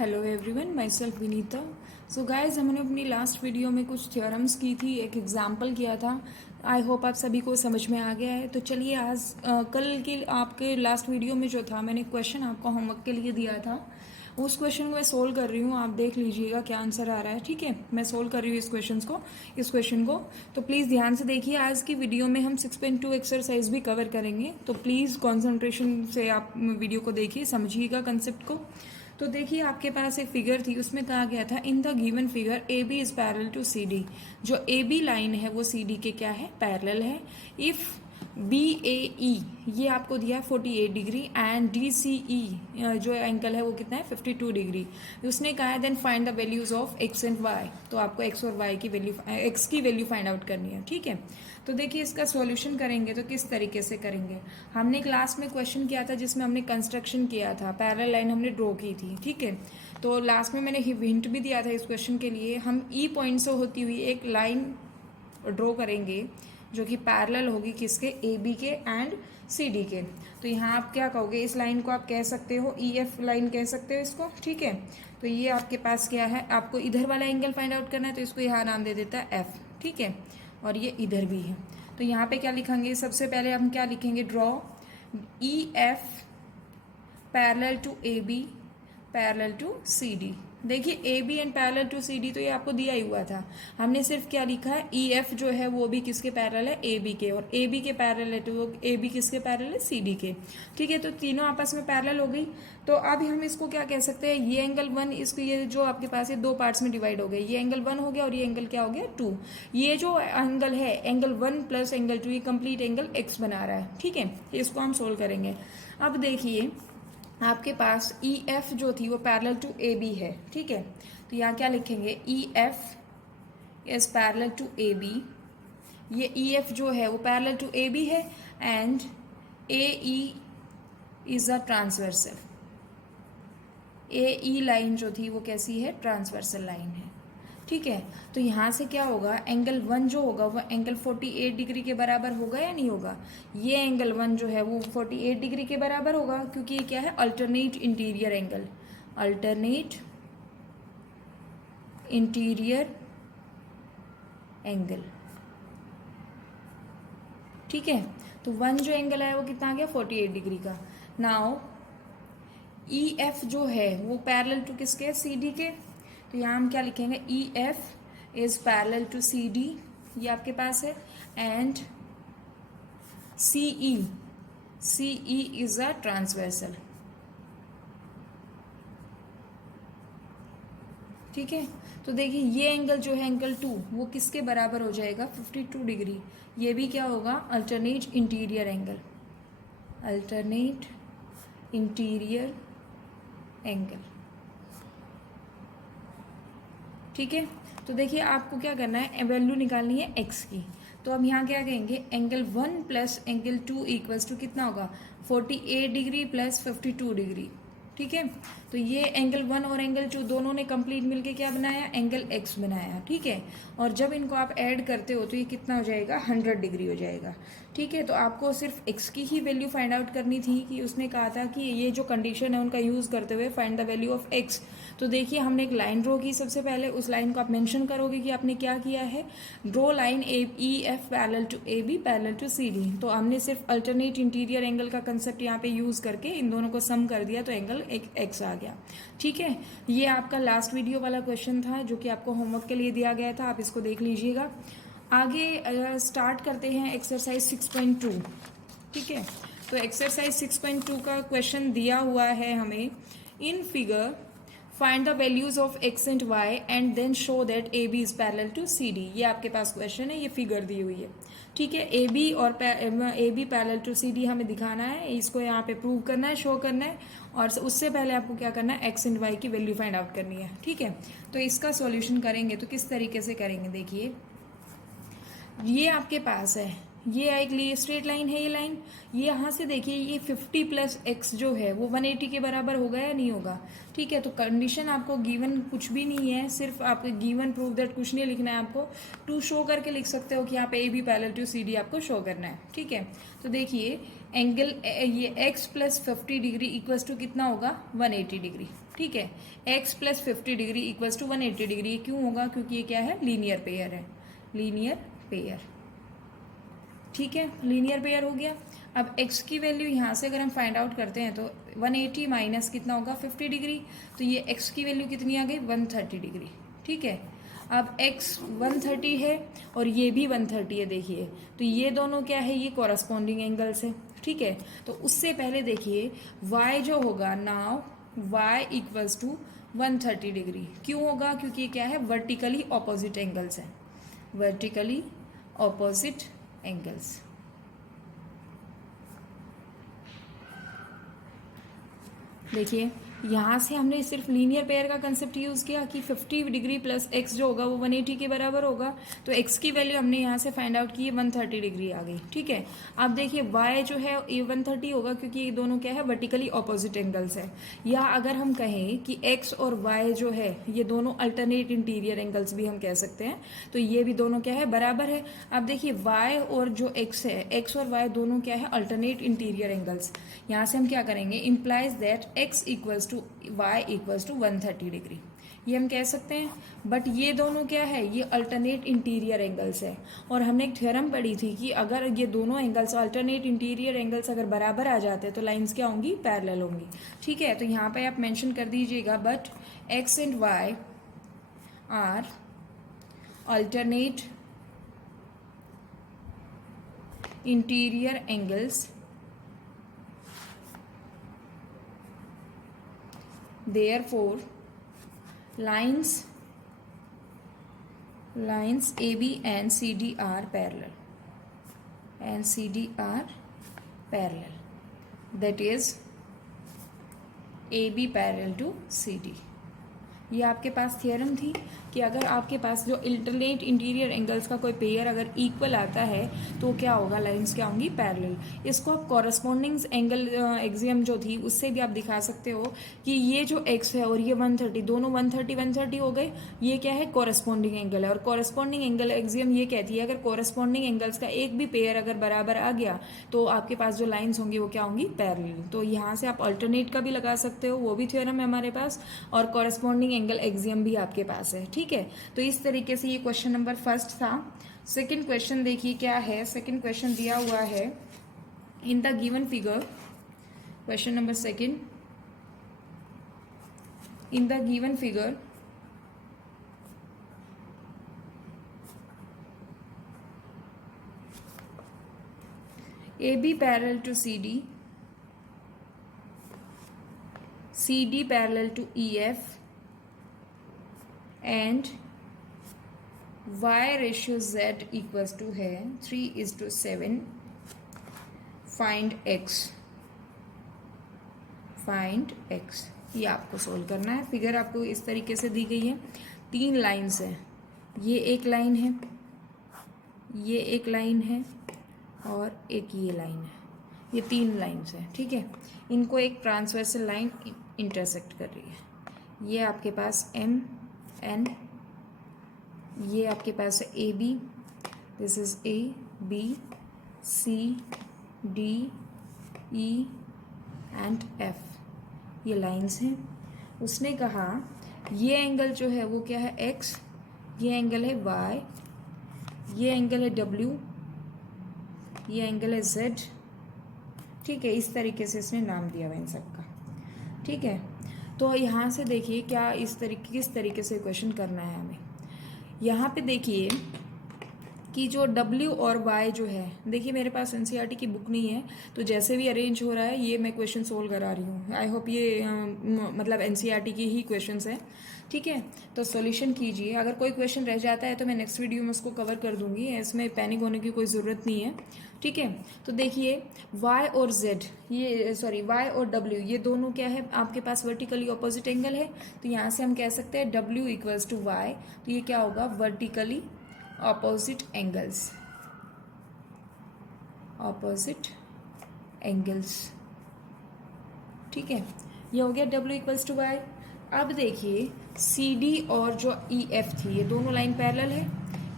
Hello everyone, my self Vinita. So guys, हमने अपनी last video में कुछ थ्योरम्स की थी, एक एग्जाम्पल किया था। आई होप आप सभी को समझ में आ गया है। तो चलिए आज कल की आपके लास्ट वीडियो में जो था, मैंने क्वेश्चन आपको होमवर्क के लिए दिया था, उस क्वेश्चन को मैं सोल्व कर रही हूँ। आप देख लीजिएगा क्या आंसर आ रहा है। ठीक है, मैं सोल्व कर रही हूँ इस क्वेश्चन को। तो प्लीज़ ध्यान से देखिए। आज की वीडियो में हम 6.2 एक्सरसाइज भी कवर करेंगे, तो प्लीज़ कॉन्सेंट्रेशन से आप वीडियो को देखिए, समझिएगा कंसेप्ट को। तो देखिए, आपके पास एक फिगर थी, उसमें कहा गया था in the given figure A B is parallel to C D. जो ए बी लाइन है वो सी डी के क्या है, पैरेलल है। इफ बी ए ई ये आपको दिया है 48 डिग्री एंड डी सी ई जो एंगल है वो कितना है 52 डिग्री। उसने कहा है then find the values of X and Y. तो आपको एक्स और वाई की वैल्यू, एक्स की वैल्यू फाइंड आउट करनी है। ठीक है, तो देखिए इसका सॉल्यूशन करेंगे तो किस तरीके से करेंगे। हमने क्लास में क्वेश्चन किया था जिसमें हमने कंस्ट्रक्शन किया था, पैरेलल लाइन हमने ड्रॉ की थी। ठीक है, तो लास्ट में मैंने हिंट भी दिया था इस क्वेश्चन के लिए। हम ई पॉइंट से होती हुई एक लाइन ड्रॉ करेंगे जो कि पैरेलल होगी किसके, ए बी के एंड सी डी के। तो यहाँ आप क्या कहोगे, इस लाइन को आप कह सकते हो ई एफ लाइन कह सकते हो इसको। ठीक है, तो ये आपके पास क्या है, आपको इधर वाला एंगल फाइंड आउट करना है, तो इसको यहाँ नाम दे देता है एफ। ठीक है, और ये इधर भी है। तो यहाँ पे क्या लिखेंगे, सबसे पहले हम क्या लिखेंगे, draw E F parallel to A B parallel to C D. देखिए A B and parallel to C D तो ये आपको दिया ही हुआ था। हमने सिर्फ क्या लिखा है, ई एफ जो है वो भी किसके पैरेलल है, ए बी के, और ए बी के पैरेलल है तो ए बी किसके पैरेलल है, सी डी के। ठीक है, तो तीनों आपस में पैरेलल हो गई। तो अब हम इसको क्या कह सकते हैं, ये एंगल वन, इसको ये जो आपके पास है दो पार्ट्स में डिवाइड हो गए, ये एंगल वन हो गया और ये एंगल क्या हो गया, टू। ये जो एंगल है angle one plus angle two, ये कंप्लीट एंगल एक्स बना रहा है। ठीक है, इसको हम सोल्व करेंगे। अब देखिए आपके पास ई एफ जो थी वो पैरेलल टू ए बी है। ठीक है, तो यहाँ क्या लिखेंगे, E F is parallel to A B. ये ई एफ जो है वो पैरेलल टू ए बी है and A E is a transversal. A E line जो थी वो कैसी है, ट्रांसवर्सल लाइन है। ठीक है, तो यहाँ से क्या होगा, एंगल वन जो होगा वो एंगल 48 डिग्री के बराबर होगा या नहीं होगा। ये एंगल वन जो है वो 48 डिग्री के बराबर होगा, क्योंकि ये क्या है, alternate interior angle, alternate interior angle. ठीक है, तो वन जो एंगल है वो कितना आ गया, 48 डिग्री का। नाउ ई एफ जो है वो पैरेलल टू किसके, सी डी के। तो यहाँ हम क्या लिखेंगे, E F is parallel to C D, ये आपके पास है, and C E is a transversal. ठीक है, तो देखिए ये एंगल जो है एंगल टू वो किसके बराबर हो जाएगा, 52 डिग्री। ये भी क्या होगा, alternate interior angle, alternate interior angle. ठीक है, तो देखिए आपको क्या करना है, वैल्यू निकालनी है एक्स की। तो अब यहाँ क्या कहेंगे, angle one plus angle two equals to कितना होगा, 48 डिग्री प्लस 52 डिग्री। ठीक है, तो ये एंगल वन और एंगल टू दोनों ने कंप्लीट मिलके क्या बनाया, एंगल एक्स बनाया। ठीक है, और जब इनको आप ऐड करते हो तो ये कितना हो जाएगा, 100 डिग्री हो जाएगा। ठीक है, तो आपको सिर्फ एक्स की ही वैल्यू फाइंड आउट करनी थी, कि उसने कहा था कि ये जो कंडीशन है उनका यूज़ करते हुए find the value of x. तो देखिए हमने एक लाइन ड्रॉ की, सबसे पहले उस लाइन को आप मेंशन करोगे कि आपने क्या किया है, draw line E F parallel to A B parallel to C D. तो हमने सिर्फ अल्टरनेट इंटीरियर एंगल का कंसेप्ट यहाँ पे यूज़ करके इन दोनों को सम कर दिया, तो एंगल एक एक्स आ गया। ठीक है, ये आपका लास्ट वीडियो वाला क्वेश्चन था जो कि आपको होमवर्क के लिए दिया गया था, आप इसको देख लीजिएगा। आगे स्टार्ट करते हैं एक्सरसाइज 6.2। ठीक है, तो एक्सरसाइज 6.2 का क्वेश्चन दिया हुआ है हमें, in figure find the values of X and Y and then show that A B is parallel to C D. ये आपके पास क्वेश्चन है, ये फिगर दी हुई है। ठीक है, ए बी और A B parallel to C D हमें दिखाना है, इसको यहाँ पे प्रूव करना है, शो करना है, और उससे पहले आपको क्या करना है, एक्स एंड वाई की वैल्यू फाइंड आउट करनी है। ठीक है, तो इसका सॉल्यूशन करेंगे तो किस तरीके से करेंगे, देखिए ये आपके पास है, ये एक स्ट्रेट लाइन है, ये लाइन, ये यहाँ से देखिए ये 50 प्लस एक्स जो है वो 180 के बराबर होगा या नहीं होगा। ठीक है, तो कंडीशन आपको गिवन कुछ भी नहीं है, सिर्फ आपको गिवन प्रूव दैट कुछ नहीं लिखना है, आपको टू शो करके लिख सकते हो कि यहाँ पे A B parallel to C D आपको शो करना है। ठीक है, तो देखिए एंगल ये x plus 50 degree equals to कितना होगा 180 डिग्री। ठीक है, x plus 50 degree equals to 180 degree. ये क्यों होगा? क्योंकि ये क्या है, लीनियर पेयर है, लीनियर पेयर। ठीक है, लीनियर पेयर हो गया। अब x की वैल्यू यहाँ से अगर हम फाइंड आउट करते हैं तो 180 माइनस कितना होगा 50 डिग्री, तो ये x की वैल्यू कितनी आ गई 130 डिग्री। ठीक है, अब x 130 है और ये भी 130 है, देखिए तो ये दोनों क्या है, ये कॉरस्पॉन्डिंग एंगल्स है। ठीक है, तो उससे पहले देखिए y जो होगा now y equals to 130 degree. क्यों होगा? क्योंकि ये क्या है, वर्टिकली ऑपोजिट एंगल्स है, वर्टिकली ऑपोजिट एंगल्स। देखिए यहाँ से हमने सिर्फ लीनियर पेयर का कंसेप्ट यूज़ किया कि 50 डिग्री प्लस x जो होगा वो 180 के बराबर होगा, तो x की वैल्यू हमने यहाँ से फाइंड आउट की, 130 डिग्री आ गई। ठीक है, अब देखिए y जो है ये 130 होगा क्योंकि ये दोनों क्या है, वर्टिकली ऑपोजिट एंगल्स है। या अगर हम कहें कि x और y जो है ये दोनों अल्टरनेट इंटीरियर एंगल्स भी हम कह सकते हैं, तो ये भी दोनों क्या है, बराबर है। अब देखिए y और जो x है, x और y दोनों क्या है, अल्टरनेट इंटीरियर एंगल्स। यहाँ से हम क्या करेंगे, implies that x equals to y equals to 130 degree, ये हम कह सकते हैं। बट ये दोनों क्या है, ये अल्टरनेट इंटीरियर एंगल्स है। और हमने एक थ्योरम पढ़ी थी कि अगर ये दोनों एंगल्स अल्टरनेट इंटीरियर एंगल्स अगर बराबर आ जाते हैं तो लाइंस क्या होंगी, पैरेलल होंगी। ठीक है, तो यहाँ पे आप मेंशन कर दीजिएगा, but x and y are alternate interior angles, therefore lines AB and CD are parallel, and CD are parallel, that is AB parallel to CD। ये आपके पास थियरम थी कि अगर आपके पास जो अल्टरनेट इंटीरियर एंगल्स का कोई पेयर अगर इक्वल आता है तो क्या होगा, लाइंस क्या होंगी, पैरेलल। इसको आप कॉरस्पॉन्डिंग एंगल एक्सियम जो थी उससे भी आप दिखा सकते हो कि ये जो x है और ये 130 दोनों 130 हो गए, ये क्या है, कॉरस्पॉन्डिंग एंगल है। और कॉरस्पॉन्डिंग एंगल एक्सियम ये कहती है अगर कॉरस्पॉन्डिंग एंगल्स का एक भी पेयर अगर बराबर आ गया तो आपके पास जो लाइन्स होंगी वो क्या होंगी, पैरेलल। तो यहाँ से आप अल्टरनेट का भी लगा सकते हो, वो भी थ्योरम है हमारे पास, और कॉरस्पॉन्डिंग एंगल एक्सियम भी आपके पास है। ठीक है, तो इस तरीके से ये क्वेश्चन नंबर फर्स्ट था। सेकंड क्वेश्चन देखिए क्या है, सेकंड क्वेश्चन दिया हुआ है इन the given figure, question number second, in the given figure AB parallel to CD, CD parallel to EF, and y ratio z equals to है 3:7, find x, find x। ये आपको solve करना है। Figure आपको इस तरीके से दी गई है, 3 लाइन्स है, ये एक लाइन है, ये एक लाइन है और एक ये लाइन है, ये 3 लाइन्स है। ठीक है, इनको एक ट्रांसवर्सल लाइन इंटरसेक्ट कर रही है। ये आपके पास M N, ये आपके पास है AB, this is A B C D E and F, ये लाइंस हैं। उसने कहा ये एंगल जो है वो क्या है, X, ये एंगल है Y, ये एंगल है W, ये एंगल है Z। ठीक है, इस तरीके से इसने नाम दिया हुआ इन सबका। ठीक है, तो यहाँ से देखिए क्या किस तरीके से क्वेश्चन करना है हमें। यहाँ पे देखिए कि जो W और Y जो है, देखिए मेरे पास NCERT की बुक नहीं है तो जैसे भी अरेंज हो रहा है ये मैं क्वेश्चन सोल्व करा रही हूँ। आई होप ये मतलब NCERT की ही क्वेश्चंस है। ठीक है, तो सॉल्यूशन कीजिए। अगर कोई क्वेश्चन रह जाता है तो मैं नेक्स्ट वीडियो में उसको कवर कर दूंगी, इसमें पैनिक होने की कोई ज़रूरत नहीं है। ठीक है, तो देखिए y और z, ये सॉरी y और w, ये दोनों क्या है आपके पास, वर्टिकली ऑपोजिट एंगल है। तो यहाँ से हम कह सकते हैं w इक्वल्स टू y, तो ये क्या होगा, vertically opposite angles. Opposite angles. ठीक है, ये हो गया W इक्वल्स टू वाई। अब देखिए सी डी और जो ई एफ थी, ये दोनों लाइन पैरेलल है।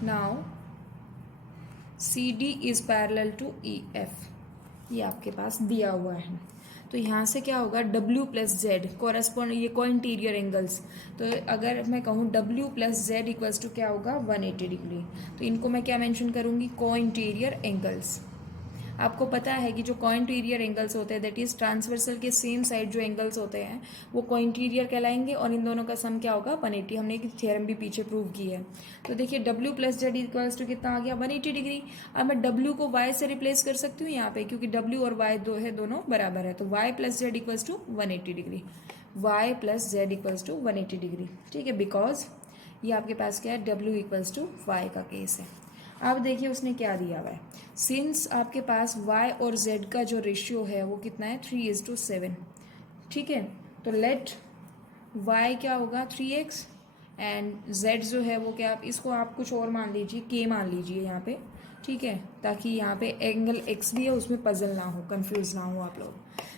Now C D is parallel to E F, ये आपके पास दिया हुआ है। तो यहाँ से क्या होगा, W प्लस जेड कॉरेस्पॉन्ड, ये को इंटीरियर एंगल्स। तो अगर मैं कहूँ W plus Z equals to क्या होगा 180 डिग्री, तो इनको मैं क्या मेंशन करूँगी, को इंटीरियर एंगल्स। आपको पता है कि जो को इंटीरियर एंगल्स होते हैं, दैट इज ट्रांसवर्सल के सेम साइड जो एंगल्स होते हैं वो को इंटीरियर कहलाएंगे, और इन दोनों का सम क्या होगा 180। हमने एक थ्योरम भी पीछे प्रूव की है। तो देखिए W plus Z equals to कितना आ गया 180 डिग्री। अब मैं W को Y से रिप्लेस कर सकती हूँ यहाँ पे, क्योंकि W और Y दोनों बराबर है। तो Y plus Z equals to 180 degree, Y plus Z equals to 180 degree. ठीक है, बिकॉज ये आपके पास क्या है, W इक्वल्स टू Y का केस है। अब देखिए उसने क्या दिया हुआ है, सिंस आपके पास y और z का जो रेशियो है वो कितना है 3:7। ठीक है, तो लेट y क्या होगा 3x एंड z जो है वो क्या, आप इसको आप कुछ और मान लीजिए, k मान लीजिए यहाँ पे। ठीक है, ताकि यहाँ पे एंगल x भी है, उसमें पजल ना हो, कंफ्यूज ना हो आप लोग।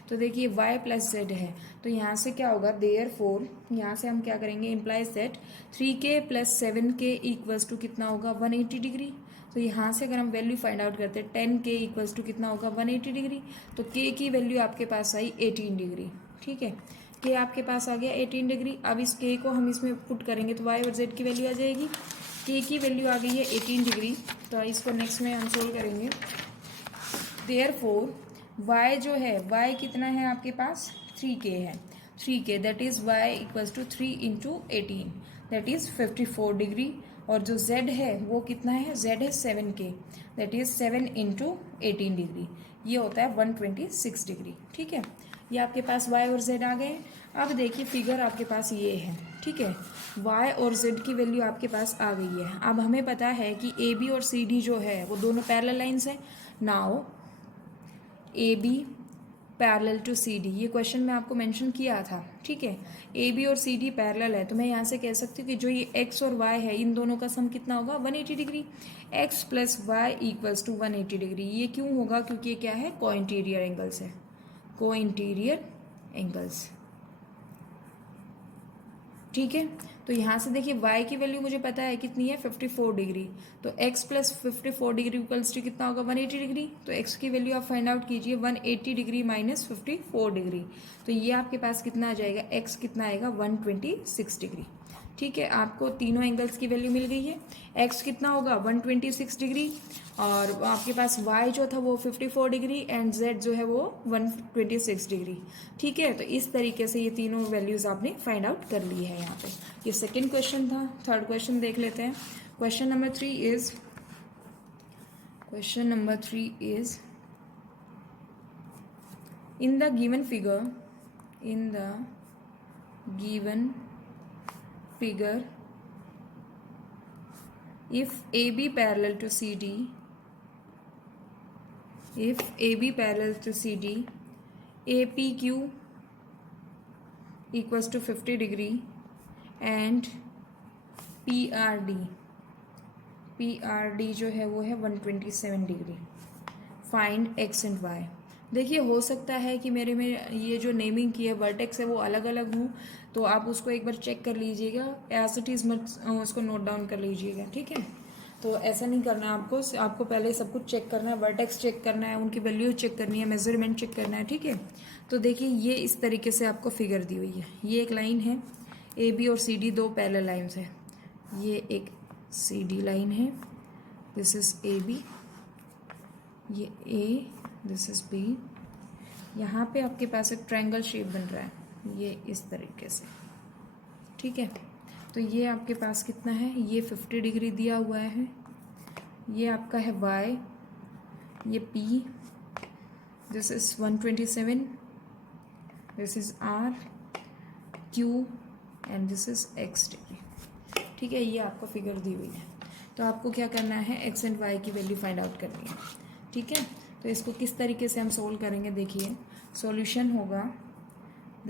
तो देखिए y प्लस जेड है, तो यहाँ से क्या होगा, देयरफॉर यहाँ से हम क्या करेंगे, implies that 3k plus 7k equals to कितना होगा 180 डिग्री। तो यहाँ से अगर हम वैल्यू फाइंड आउट करते हैं 10k इक्वल्स टू कितना होगा 180 डिग्री, तो k की वैल्यू आपके पास आई 18 डिग्री। ठीक है, k आपके पास आ गया 18 डिग्री। अब इस k को हम इसमें पुट करेंगे तो y और z की वैल्यू आ जाएगी। k की वैल्यू आ गई है 18 डिग्री, तो इसको नेक्स्ट में हम सोल्व करेंगे। देयरफॉर y जो है, y कितना है आपके पास 3k है, 3k that is y equals to 3 into 18 that is 54 degree. और जो z है वो कितना है, z है 7k that is 7 into 18 degree, ये होता है 126 डिग्री। ठीक है, ये आपके पास y और z आ गए। अब देखिए फिगर आपके पास ये है। ठीक है, y और z की वैल्यू आपके पास आ गई है। अब हमें पता है कि ए बी और सी डी जो है वो दोनों पैरेलल लाइंस है। Now A B parallel to C D, ये क्वेश्चन में आपको मेंशन किया था। ठीक है, ए बी और सी डी पैरेलल है, तो मैं यहाँ से कह सकती हूँ कि जो ये एक्स और वाई है, इन दोनों का सम कितना होगा 180 degree. X plus Y equals to 180 degree. ये क्यों होगा, क्योंकि ये क्या है, को इंटीरियर एंगल्स है, को इंटीरियर एंगल्स। ठीक है, तो यहाँ से देखिए y की वैल्यू मुझे पता है कितनी है 54 डिग्री, तो x plus 54 degree equals to कितना होगा 180 डिग्री। तो x की वैल्यू आप फाइंड आउट कीजिए, 180 डिग्री माइनस 54 डिग्री, तो ये आपके पास कितना आ जाएगा, x कितना आएगा 126 डिग्री। ठीक है, आपको तीनों एंगल्स की वैल्यू मिल गई है। x कितना होगा 126 डिग्री, और आपके पास y जो था वो 54 डिग्री एंड z जो है वो 126 डिग्री। ठीक है, तो इस तरीके से ये तीनों वैल्यूज आपने फाइंड आउट कर ली है यहाँ पे। ये सेकंड क्वेश्चन था। थर्ड क्वेश्चन देख लेते हैं। Question number 3 is in the given figure if AB parallel to CD, APQ equals to 50 degree and PRD जो है वो है 127 degree. Find X and Y. देखिए हो सकता है कि मेरे में ये जो नेमिंग की है वर्टेक्स है वो अलग अलग हूँ, तो आप उसको एक बार चेक कर लीजिएगा, एज इट इज़ मत उसको नोट डाउन कर लीजिएगा। ठीक है, तो ऐसा नहीं करना है आपको पहले सब कुछ चेक करना है, वर्टेक्स चेक करना है, उनकी वैल्यू चेक करनी है, मेजरमेंट चेक करना है। ठीक है, तो देखिए ये इस तरीके से आपको फिगर दी हुई है। ये एक लाइन है, ए बी और सी डी दो पैरेलल लाइन्स है। ये एक सी डी लाइन है, दिस इज ए बी, ये ए, दिस इज बी। यहाँ पे आपके पास एक ट्रायंगल शेप बन रहा है, ये इस तरीके से। ठीक है, तो ये आपके पास कितना है, ये 50 डिग्री दिया हुआ है, ये आपका है y, ये p, this is 127, this is r, q and this is x degree. ठीक है, ये आपको फिगर दी हुई है, तो आपको क्या करना है, x एंड y की वैल्यू फाइंड आउट करनी है। ठीक है, तो इसको किस तरीके से हम सोल्व करेंगे, देखिए सॉल्यूशन होगा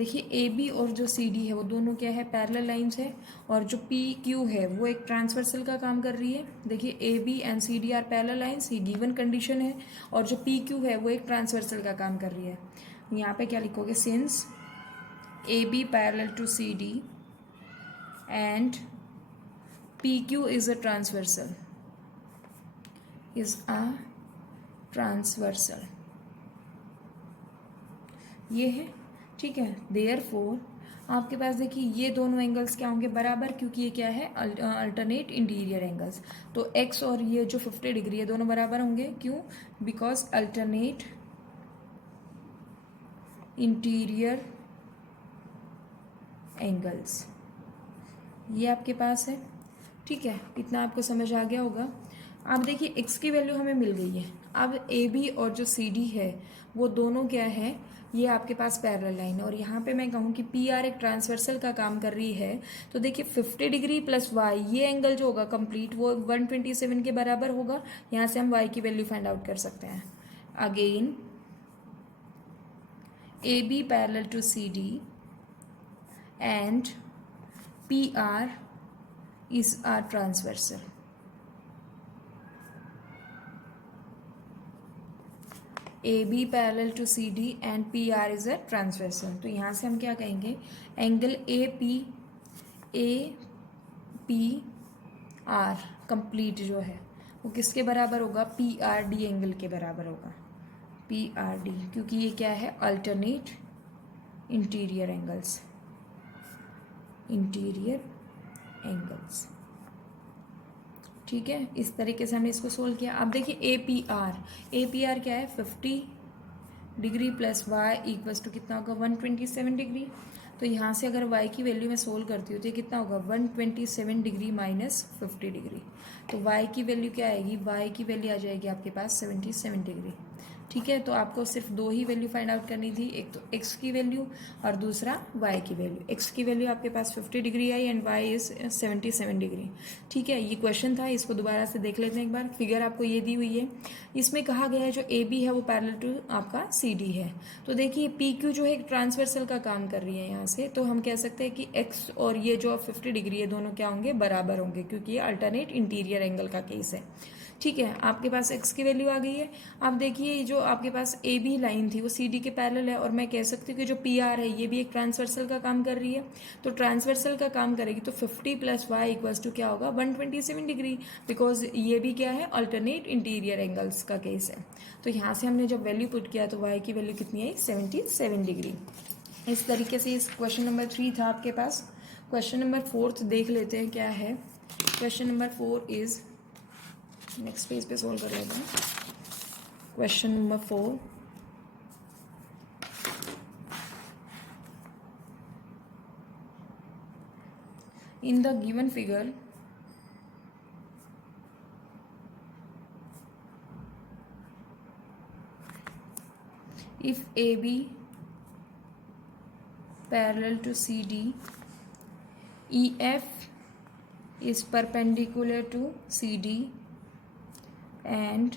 देखिए ए बी और जो सी डी है वो दोनों क्या है, पैरेलल लाइंस है, और जो पी क्यू है वो एक ट्रांसवर्सल का काम कर रही है। देखिए A B and C D are parallel lines, ये गिवन कंडीशन है, और जो पी क्यू है वो एक ट्रांसवर्सल का काम कर रही है। यहाँ पे क्या लिखोगे, since A B parallel to C D and P Q is a transversal, ये है, ठीक है। देयरफॉर आपके पास देखिए ये दोनों एंगल्स क्या होंगे, बराबर, क्योंकि ये क्या है, अल्टरनेट इंटीरियर एंगल्स। तो एक्स और ये जो 50 डिग्री है दोनों बराबर होंगे, क्यों, बिकॉज अल्टरनेट इंटीरियर एंगल्स, ये आपके पास है, ठीक है। इतना आपको समझ आ गया होगा। अब देखिए एक्स की वैल्यू हमें मिल गई है। अब ए बी और जो सी डी है वो दोनों क्या है, ये आपके पास पैरेलल लाइन है, और यहाँ पे मैं कहूँ कि पी आर एक ट्रांसवर्सल का काम कर रही है। तो देखिए 50 डिग्री प्लस वाई, ये एंगल जो होगा कंप्लीट वो 127 के बराबर होगा। यहाँ से हम वाई की वैल्यू फाइंड आउट कर सकते हैं। Again A B parallel to C D and P R is our transversal. AB parallel to CD and PR is a transversal. तो यहाँ से हम क्या कहेंगे, एंगल APR कंप्लीट जो है वो किसके बराबर होगा, PRD एंगल के बराबर होगा, PRD, क्योंकि ये क्या है, alternate interior angles, interior angles, ठीक है। इस तरीके से हमने इसको सोल्व किया। अब देखिए ए पी आर क्या है, 50 degree plus Y equals to कितना होगा, 127 डिग्री। तो यहाँ से अगर y की वैल्यू मैं सोल्व करती हूँ तो ये कितना होगा, 127 डिग्री माइनस 50 डिग्री। तो y की वैल्यू क्या आएगी, y की वैल्यू आ जाएगी आपके पास 77 डिग्री, ठीक है। तो आपको सिर्फ दो ही वैल्यू फाइंड आउट करनी थी, एक तो x की वैल्यू और दूसरा y की वैल्यू। x की वैल्यू आपके पास 50 degree I and y is 77 degree, ठीक है। ये क्वेश्चन था, इसको दोबारा से देख लेते हैं एक बार। फिगर आपको ये दी हुई है, इसमें कहा गया है जो ए बी है वो पैरेलल टू आपका सी डी है। तो देखिए पी क्यू जो है एक ट्रांसवर्सल का काम कर रही है यहाँ से, तो हम कह सकते हैं कि x और ये जो 50 डिग्री है दोनों क्या होंगे, बराबर होंगे, क्योंकि ये अल्टरनेट इंटीरियर एंगल का केस है, ठीक है। आपके पास x की वैल्यू आ गई है। अब देखिए जो आपके पास ए बी लाइन थी वो सी डी के पैरेलल है, और मैं कह सकती हूँ कि जो पी आर है ये भी एक ट्रांसवर्सल का काम कर रही है। तो ट्रांसवर्सल का काम करेगी तो 50 प्लस वाई इक्वल्स टू क्या होगा, 127 डिग्री, बिकॉज ये भी क्या है, अल्टरनेट इंटीरियर एंगल्स का केस है। तो यहाँ से हमने जब वैल्यू पुट किया तो वाई की वैल्यू कितनी आई, 77 डिग्री। इस तरीके से इस क्वेश्चन नंबर 3 था आपके पास। क्वेश्चन नंबर 4 देख लेते हैं क्या है। Question number 4 is, next page पे सोल्व कर लेते हैं। Question number 4, in the given figure if AB parallel to CD, EF is perpendicular to CD and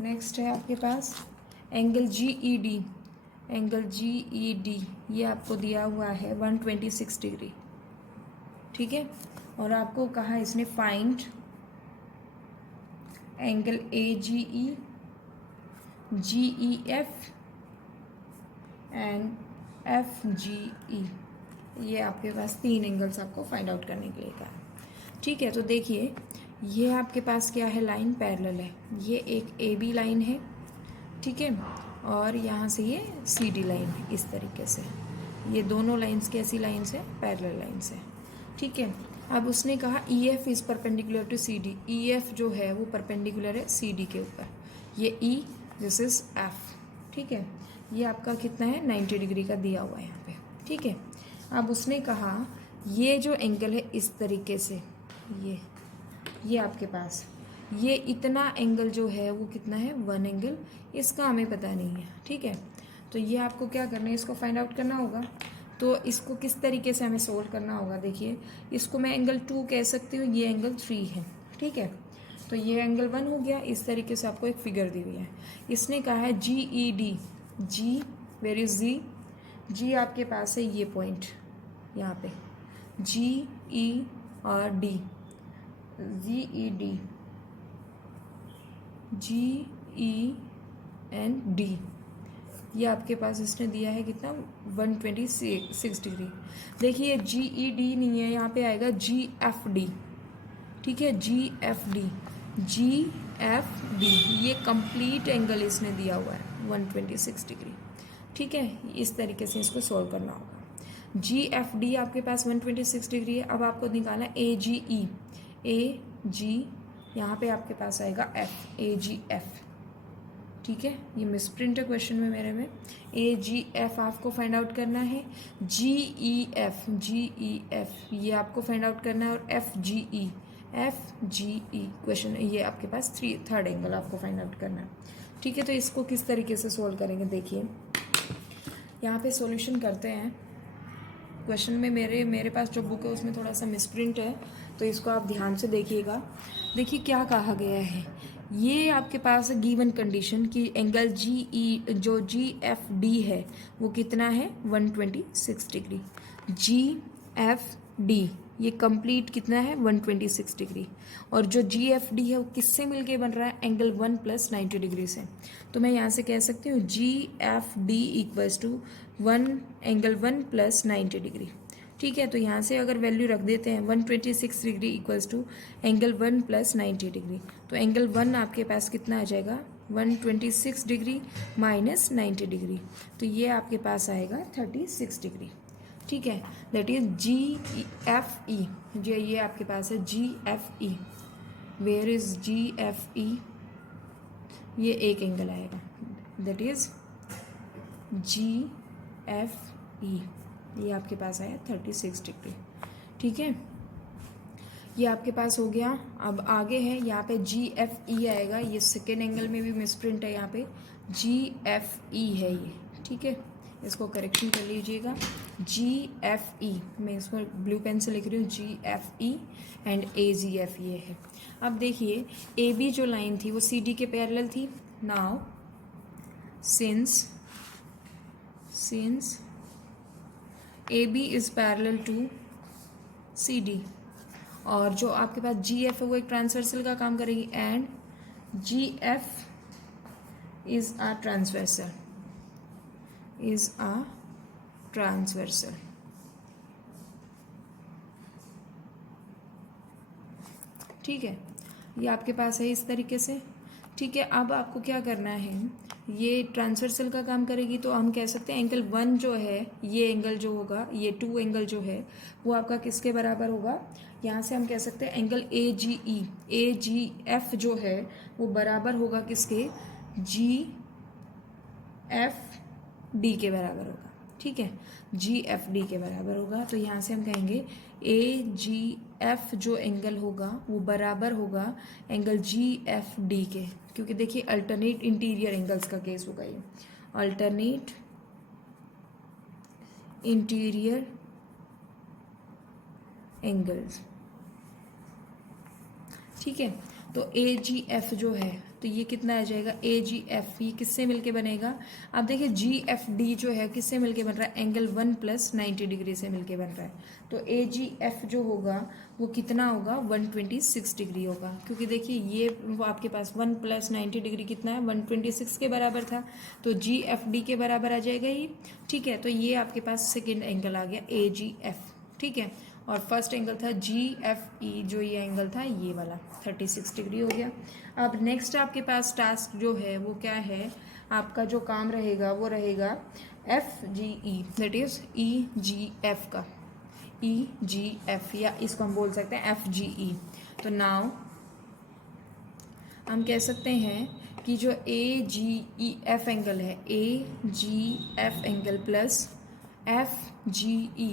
next है आपके पास एंगल GED, एंगल GED ये आपको दिया हुआ है 126 डिग्री, ठीक है। और आपको कहा इसने find angle AGE, GEF and FGE, ये आपके पास 3 एंगल्स आपको फाइंड आउट करने के लिए कहा, ठीक है। तो देखिए ये आपके पास क्या है, लाइन पैरेलल है, ये एक AB लाइन है, ठीक है, और यहाँ से ये CD लाइन है। इस तरीके से ये दोनों लाइंस कैसी लाइंस है, पैरेलल लाइंस है, ठीक है। अब उसने कहा EF is perpendicular to CD, EF जो है वो परपेंडिकुलर है CD के ऊपर, ये E, दिस इज F, ठीक है। ये आपका कितना है, 90 डिग्री का दिया हुआ है यहाँ पे, ठीक है। अब उसने कहा ये जो एंगल है इस तरीके से, ये आपके पास ये इतना एंगल जो है वो कितना है, 1 एंगल, इसका हमें पता नहीं है, ठीक है। तो ये आपको क्या करना है, इसको फाइंड आउट करना होगा। तो इसको किस तरीके से हमें सोल्व करना होगा, देखिए इसको मैं एंगल 2 कह सकती हूँ, ये एंगल 3 है, ठीक है। तो ये एंगल 1 हो गया। इस तरीके से आपको एक फिगर दी हुई है। इसने कहा है GED, G where is Z, G आपके पास है ये पॉइंट यहाँ पे, जी ई और D, G E D, G E and D, ये आपके पास इसने दिया है कितना 126 डिग्री। देखिए जी ई डी नहीं है, यहाँ पे आएगा जी एफ डी, ठीक है, जी एफ डी, जी एफ डी, ये कंप्लीट एंगल इसने दिया हुआ है 126 डिग्री, ठीक है। इस तरीके से इसको सॉल्व करना होगा। जी एफ डी आपके पास 126 डिग्री है। अब आपको निकालना है ए जी ई, ए जी, यहाँ पे आपके पास आएगा एफ, ए जी एफ, ठीक है। ये मिसप्रिंट है क्वेश्चन में मेरे में। ए जी एफ आपको फाइंड आउट करना है, जी E F, G E F ये आपको फाइंड आउट करना है, और F G E, F G ई क्वेश्चन, ये आपके पास थर्ड एंगल आपको फाइंड आउट करना है, ठीक है। तो इसको किस तरीके से सोल्व करेंगे, देखिए यहाँ पे सॉल्यूशन करते हैं। क्वेश्चन में मेरे पास जो बुक है उसमें थोड़ा सा मिसप्रिंट है, तो इसको आप ध्यान से देखिएगा। देखिए क्या कहा गया है, ये आपके पास है गिवन कंडीशन कि एंगल जी ई जो जी एफ डी है वो कितना है 126 डिग्री, जी एफ डी ये कंप्लीट कितना है 126 डिग्री, और जो जी एफ डी है वो किससे मिलके बन रहा है, एंगल 1 + 90 डिग्री से। तो मैं यहाँ से कह सकती हूँ G F D equals to 1 angle 1 + 90 degree, ठीक है। तो यहाँ से अगर वैल्यू रख देते हैं 126 degree equals to angle 1 + 90 degree, तो एंगल 1 आपके पास कितना आ जाएगा 126 डिग्री माइनस 90 डिग्री, तो ये आपके पास आएगा 36 डिग्री, ठीक है। That is G F E, जो ये आपके पास है G F E, where is G F E, ये एक एंगल आएगा, that is G F E, ये आपके पास आया 36 डिग्री, ठीक है। ये आपके पास हो गया। अब आगे है यहाँ पे जी एफ ई आएगा, ये सेकेंड एंगल में भी मिसप्रिंट है, यहाँ पे जी एफ ई है ये, ठीक है। इसको करेक्शन कर लीजिएगा, जी एफ ई, मैं इसको ब्लू पेन से लिख रही हूँ, G F E and A G F ये है। अब देखिए ए बी जो लाइन थी वो सी डी के पैरेलल थी। Now since A B is parallel to C D, और जो आपके पास जी एफ है वो एक ट्रांसवर्सल का काम करेगी, and G F is a transversal, ठीक है। ये आपके पास है इस तरीके से, ठीक है। अब आपको क्या करना है, ये ट्रांसवर्सल का काम करेगी, तो हम कह सकते हैं एंगल 1 जो है, ये एंगल जो होगा, ये 2 एंगल जो है वो आपका किसके बराबर होगा, यहाँ से हम कह सकते हैं angle A ji E, A G F जो है वो बराबर होगा किसके, जी एफ डी के बराबर होगा, ठीक है, जी एफ डी के बराबर होगा। तो यहाँ से हम कहेंगे ए जी एफ जो एंगल होगा वो बराबर होगा एंगल जी एफ डी के, क्योंकि देखिए अल्टरनेट इंटीरियर एंगल्स का केस होगा ये, अल्टरनेट इंटीरियर एंगल्स, ठीक है। तो ए जी एफ जो है तो ये कितना आ जाएगा, ए जी एफ ये किससे मिलके बनेगा, अब देखिए जी एफ डी जो है किससे मिलके बन रहा है, एंगल 1 + 90 डिग्री से मिलके बन रहा है। तो ए जी एफ जो होगा वो कितना होगा 126 डिग्री होगा, क्योंकि देखिए ये वो आपके पास 1 + 90 डिग्री कितना है 126 के बराबर था, तो जी एफ डी के बराबर आ जाएगा ये, ठीक है। तो ये आपके पास सेकेंड एंगल आ गया ए जी एफ, ठीक है। और फर्स्ट एंगल था जी एफ ई, जो ये एंगल था ये वाला 36 डिग्री हो गया। अब नेक्स्ट आपके पास टास्क जो है वो क्या है, आपका जो काम रहेगा वो रहेगा F G E, that is E G F का, ई जी एफ, या इसको हम बोल सकते हैं एफ जी ई। तो नाउ हम कह सकते हैं कि जो ए जी ई एफ एंगल है, A G F angle plus F G E,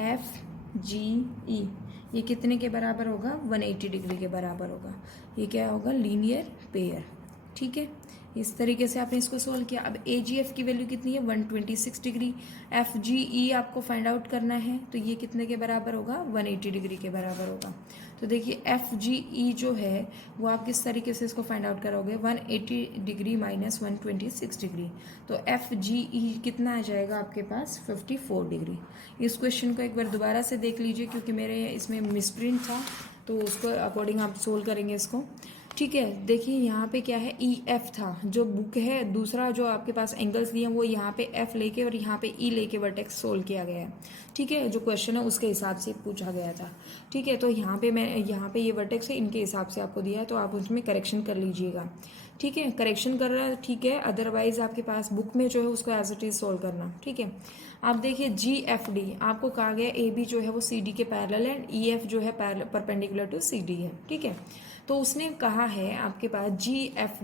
F G E ये कितने के बराबर होगा 180 डिग्री के बराबर होगा, ये क्या होगा लीनियर पेयर, ठीक है। इस तरीके से आपने इसको सोल्व किया। अब ए जी एफ की वैल्यू कितनी है 126 डिग्री, एफ जी ई आपको फाइंड आउट करना है, तो ये कितने के बराबर होगा 180 डिग्री के बराबर होगा। तो देखिए एफ जी ई जो है वो आप किस तरीके से इसको फाइंड आउट करोगे, 180 डिग्री माइनस 126 डिग्री, तो एफ जी ई कितना आ जाएगा आपके पास 54 डिग्री। इस क्वेश्चन को एक बार दोबारा से देख लीजिए क्योंकि मेरे इसमें मिसप्रिंट था, तो उसको अकॉर्डिंग आप सोल्व करेंगे इसको। ठीक है, देखिए यहाँ पे क्या है, ई एफ था, जो बुक है दूसरा जो आपके पास एंगल्स दिए हैं वो यहाँ पे एफ लेके और यहाँ पे ई लेके वर्टेक्स सोल्व किया गया है। ठीक है, जो क्वेश्चन है उसके हिसाब से पूछा गया था। ठीक है, तो यहाँ पे ये वर्टेक्स है, इनके हिसाब से आपको दिया है, तो आप उसमें करेक्शन कर लीजिएगा। ठीक है, करेक्शन कर रहा है ठीक है, अदरवाइज आपके पास बुक में जो है उसको एज इट इज सोल्व करना। ठीक है, आप देखिए जी एफ डी आपको कहा गया ए बी जो है वो सी डी के पैरेलल है, ई एफ जो है परपेंडिकुलर टू सी डी है। ठीक है, तो उसने कहा है आपके पास G F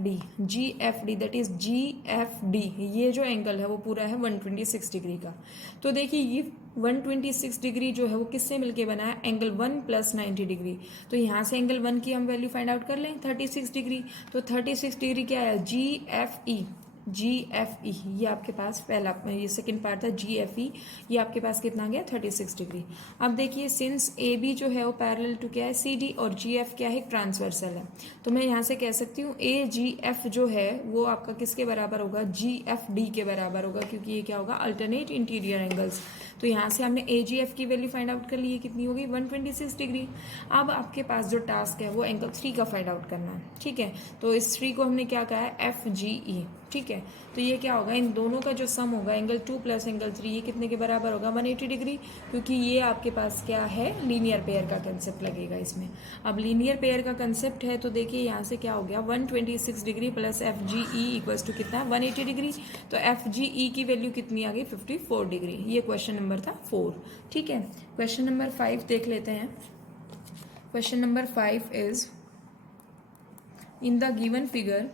D that is G F D, ये जो एंगल है वो पूरा है 126 डिग्री का। तो देखिए ये 126 डिग्री जो है वो किससे मिलके बना है, एंगल 1 प्लस 90 डिग्री। तो यहाँ से एंगल 1 की हम वैल्यू फाइंड आउट कर लें 36 डिग्री। तो 36 डिग्री क्या है, जी एफ ई, ये आपके पास पहला, ये सेकंड पार्ट था जी एफ ई, ये आपके पास कितना गया 36 डिग्री। अब देखिए सिंस ए बी जो है वो पैरेलल टू क्या है सी डी, और जी एफ क्या है ट्रांसवर्सल है, तो मैं यहाँ से कह सकती हूँ ए जी एफ जो है वो आपका किसके बराबर होगा, जी एफ डी के बराबर होगा, क्योंकि ये क्या होगा अल्टरनेट इंटीरियर एंगल्स। तो यहाँ से हमने ए जी एफ की वैल्यू फाइंड आउट कर ली है, कितनी होगी 126 डिग्री। अब आपके पास जो टास्क है वो एंगल 3 का फाइंड आउट करना है। ठीक है, तो इस 3 को हमने क्या कहा है एफ जी ई। ठीक है, तो ये क्या होगा, इन दोनों का जो सम होगा एंगल 2 प्लस एंगल 3, ये कितने के बराबर होगा 180 डिग्री, क्योंकि ये आपके पास क्या है लीनियर पेयर का कंसेप्ट लगेगा इसमें। अब लीनियर पेयर का कंसेप्ट है तो देखिए यहाँ से क्या हो गया 126 degree plus F G E equals to कितना है 180 डिग्री, तो एफ जी ई की वैल्यू कितनी आ गई 54 डिग्री। ये क्वेश्चन नंबर था 4। ठीक है, क्वेश्चन नंबर 5 देख लेते हैं। Question number 5 is in the given figure,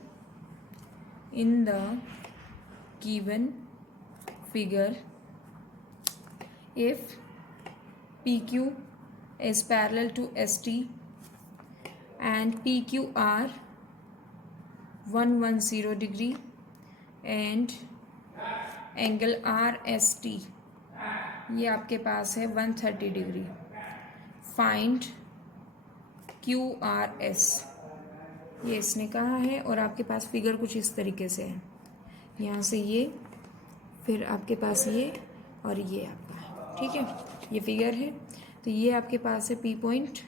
if PQ is parallel to ST and PQ are 110 degree and angle RST ये आपके पास है 130 डिग्री, फाइंड QRS, ये इसने कहा है। और आपके पास फिगर कुछ इस तरीके से है, यहाँ से ये, फिर आपके पास ये और ये आपका। ठीक है, ये फिगर है, तो ये आपके पास है P पॉइंट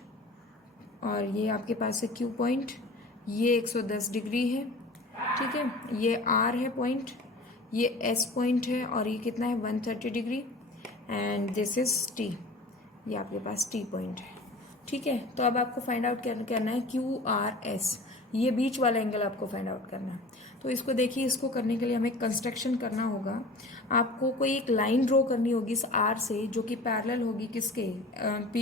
और ये आपके पास है Q पॉइंट, ये 110 डिग्री है। ठीक है, ये R है पॉइंट, ये S पॉइंट है और ये कितना है 130 degree, and this is T, ये आपके पास T पॉइंट है। ठीक है, तो अब आपको फाइंड आउट करना है QRS, ये बीच वाला एंगल आपको फाइंड आउट करना है। तो इसको देखिए, इसको करने के लिए हमें कंस्ट्रक्शन करना होगा। आपको कोई एक लाइन ड्रॉ करनी होगी इस आर से जो कि पैरेलल होगी किसके,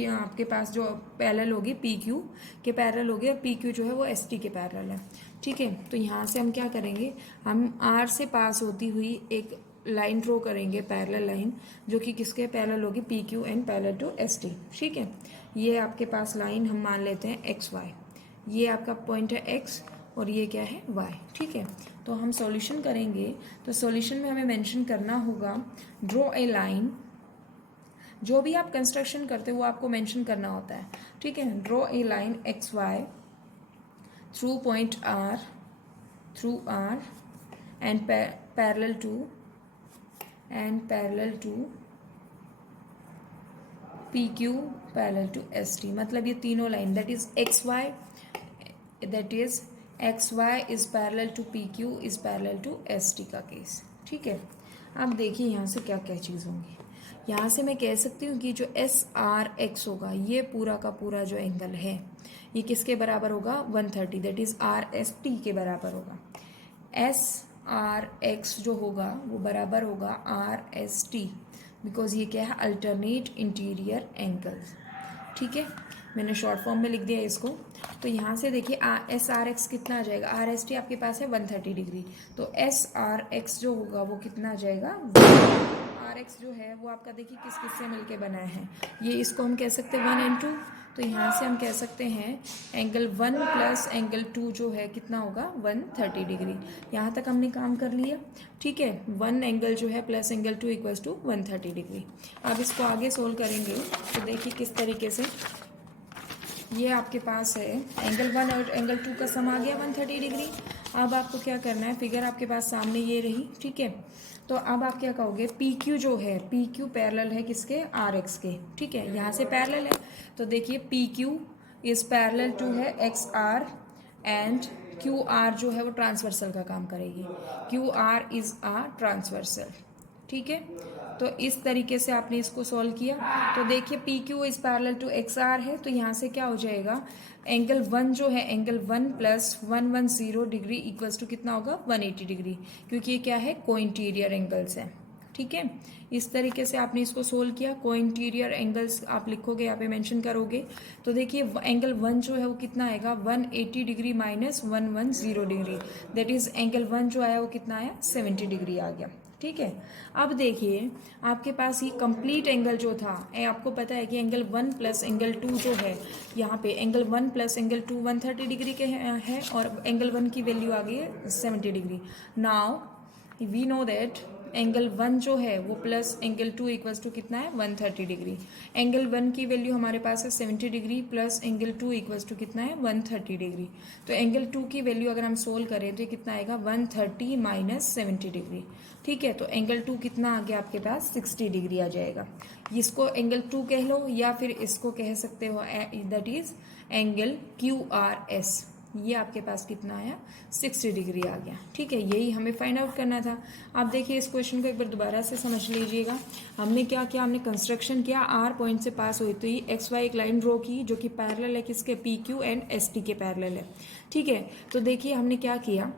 आपके पास जो पैरेलल होगी पी क्यू के पैरेलल होगी, और पी क्यू जो है वो एस टी के पैरेलल है। ठीक है, तो यहाँ से हम क्या करेंगे, हम आर से पास होती हुई एक लाइन ड्रॉ करेंगे, पैरेलल लाइन, जो कि किसके पैरेलल होगी P Q and parallel to S T. ठीक है, ये आपके पास लाइन हम मान लेते हैं एक्स वाई, ये आपका पॉइंट है एक्स और ये क्या है वाई। ठीक है, तो हम सॉल्यूशन करेंगे, तो सॉल्यूशन में हमें मेंशन करना होगा ड्रॉ ए लाइन, जो भी आप कंस्ट्रक्शन करते हो वो आपको मेंशन करना होता है। ठीक है, draw a line X Y through point R and parallel to P Q parallel to S T, मतलब ये तीनों line that is X Y is parallel to P Q is parallel to S T का case. ठीक है, अब देखिए यहाँ से क्या क्या चीज़ होंगी। यहाँ से मैं कह सकती हूँ कि जो एस आर एक्स होगा, ये पूरा का पूरा जो एंगल है ये किसके बराबर होगा 130, that is R S T के बराबर होगा। एस आर एक्स जो होगा वो बराबर होगा आर एस टी, बिकॉज ये क्या है अल्टरनेट इंटीरियर एंगल्स। ठीक है, मैंने शॉर्ट फॉर्म में लिख दिया इसको। तो यहाँ से देखिए एस आर एक्स कितना आ जाएगा, आर एस टी आपके पास है 130 डिग्री, तो एस आर एक्स जो होगा वो कितना आ जाएगा, आर एक्स जो है वो आपका देखिए किस किस से मिलके बना है, ये इसको हम कह सकते हैं 1 and 2, तो यहाँ से हम कह सकते हैं एंगल 1 प्लस एंगल 2 जो है कितना होगा 130 डिग्री। यहाँ तक हमने काम कर लिया। ठीक है, 1 एंगल जो है plus angle 2 equals to 130 degree. अब इसको आगे सोल्व करेंगे तो देखिए किस तरीके से ये आपके पास है एंगल 1 और एंगल 2 का सम आ गया 130 डिग्री। अब आपको क्या करना है, फिगर आपके पास सामने ये रही, ठीक है। तो अब आप क्या कहोगे, पी क्यू जो है, पी क्यू पैरेलल है किसके, आर एक्स के, ठीक है, यहाँ से पैरेलल है। तो देखिए P Q is parallel to है X R and Q R जो है वो ट्रांसवर्सल का काम करेगी। Q R is a transversal, ठीक है। तो इस तरीके से आपने इसको सॉल्व किया। तो देखिए P Q is parallel to X R है, तो यहाँ से क्या हो जाएगा, एंगल 1 जो है, angle 1 plus 110 degree equals to कितना होगा 180 डिग्री, क्योंकि ये क्या है, कोइंटीरियर एंगल्स है, ठीक है। इस तरीके से आपने इसको सोल्व किया। कोइंटीरियर एंगल्स आप लिखोगे, यहाँ पे मेंशन करोगे। तो देखिए एंगल 1 जो है वो कितना आएगा, 180 degree minus 110 degree, that is angle 1 जो आया वो कितना आया, 70 डिग्री आ गया, ठीक है। अब देखिए आपके पास ये कंप्लीट एंगल जो था, आपको पता है कि एंगल 1 प्लस एंगल 2 जो है, यहाँ पे एंगल 1 प्लस एंगल 2 130 डिग्री के है और एंगल 1 की वैल्यू आ गई है 70 degree. Now we know that angle 1 जो है वो प्लस एंगल 2 इक्वल्स टू कितना है 130 डिग्री। एंगल 1 की वैल्यू हमारे पास है 70 degree plus angle 2 equals to कितना है 130 डिग्री। तो एंगल 2 की वैल्यू अगर हम सोल्व करें तो ये कितना आएगा 130 माइनस 70 डिग्री, ठीक है। तो एंगल 2 कितना आ गया आपके पास 60 डिग्री आ जाएगा। इसको एंगल 2 कह लो या फिर इसको कह सकते हो that is angle Q R S. ये आपके पास कितना आया 60 डिग्री आ गया, ठीक है। यही हमें फाइंड आउट करना था। आप देखिए इस क्वेश्चन को एक बार दोबारा से समझ लीजिएगा। हमने क्या किया, हमने कंस्ट्रक्शन किया, आर पॉइंट से पास हुई तो ये एक्स वाई एक लाइन ड्रॉ की जो कि पैरेलल है किसके, P Q and S T के पैरेलल है, ठीक है। तो देखिए हमने क्या किया,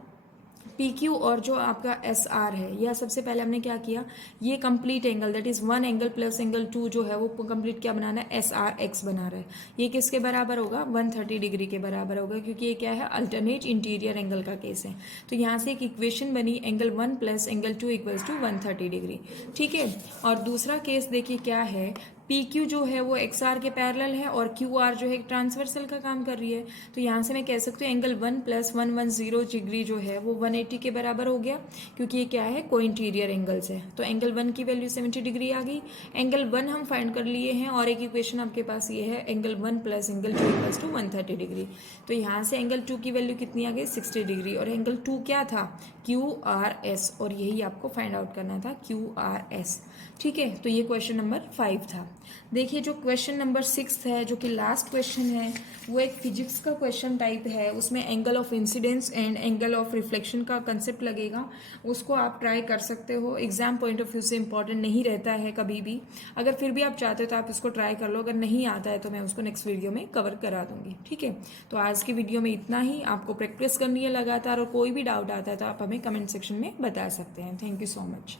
पी क्यू और जो आपका एस आर है, यह सबसे पहले हमने क्या किया, ये complete angle that is 1 angle plus angle 2 जो है वो कंप्लीट क्या बनाना है, एस आर एक्स बना रहा है। ये किसके बराबर होगा, 130 डिग्री के बराबर होगा, क्योंकि ये क्या है, अल्टरनेट इंटीरियर एंगल का केस है। तो यहाँ से एक इक्वेशन बनी, angle 1 plus angle 2 equals to 130 degree, ठीक है। और दूसरा केस देखिए क्या है, पी क्यू जो है वो एक्स आर के पैरेलल है और क्यू आर जो है ट्रांसवर्सल का काम कर रही है। तो यहाँ से मैं कह सकती हूँ एंगल 1 प्लस 110 डिग्री जो है वो 180 के बराबर हो गया, क्योंकि ये क्या है, कोइंटीरियर एंगल्स है। तो एंगल 1 की वैल्यू 70 डिग्री आ गई। एंगल 1 हम फाइंड कर लिए हैं और एक इक्वेशन आपके पास ये है, angle 1 plus angle 2 equals to 130 degree. तो यहाँ से एंगल 2 की वैल्यू कितनी आ गई 60 डिग्री और एंगल 2 क्या था, क्यू आर एस, और यही आपको फाइंड आउट करना था, क्यू आर एस, ठीक है। तो ये क्वेश्चन नंबर 5 था। देखिए जो क्वेश्चन नंबर 6 है, जो कि लास्ट क्वेश्चन है, वो एक फिजिक्स का क्वेश्चन टाइप है। उसमें angle of incidence and angle of reflection का कंसेप्ट लगेगा, उसको आप ट्राई कर सकते हो। एग्जाम पॉइंट ऑफ व्यू से इंपॉर्टेंट नहीं रहता है कभी भी, अगर फिर भी आप चाहते हो तो आप इसको ट्राई कर लो। अगर नहीं आता है तो मैं उसको नेक्स्ट वीडियो में कवर करा दूंगी, ठीक है। तो आज की वीडियो में इतना ही। आपको प्रैक्टिस करनी है लगातार, और कोई भी डाउट आता है तो आप हमें कमेंट सेक्शन में बता सकते हैं। Thank you so much.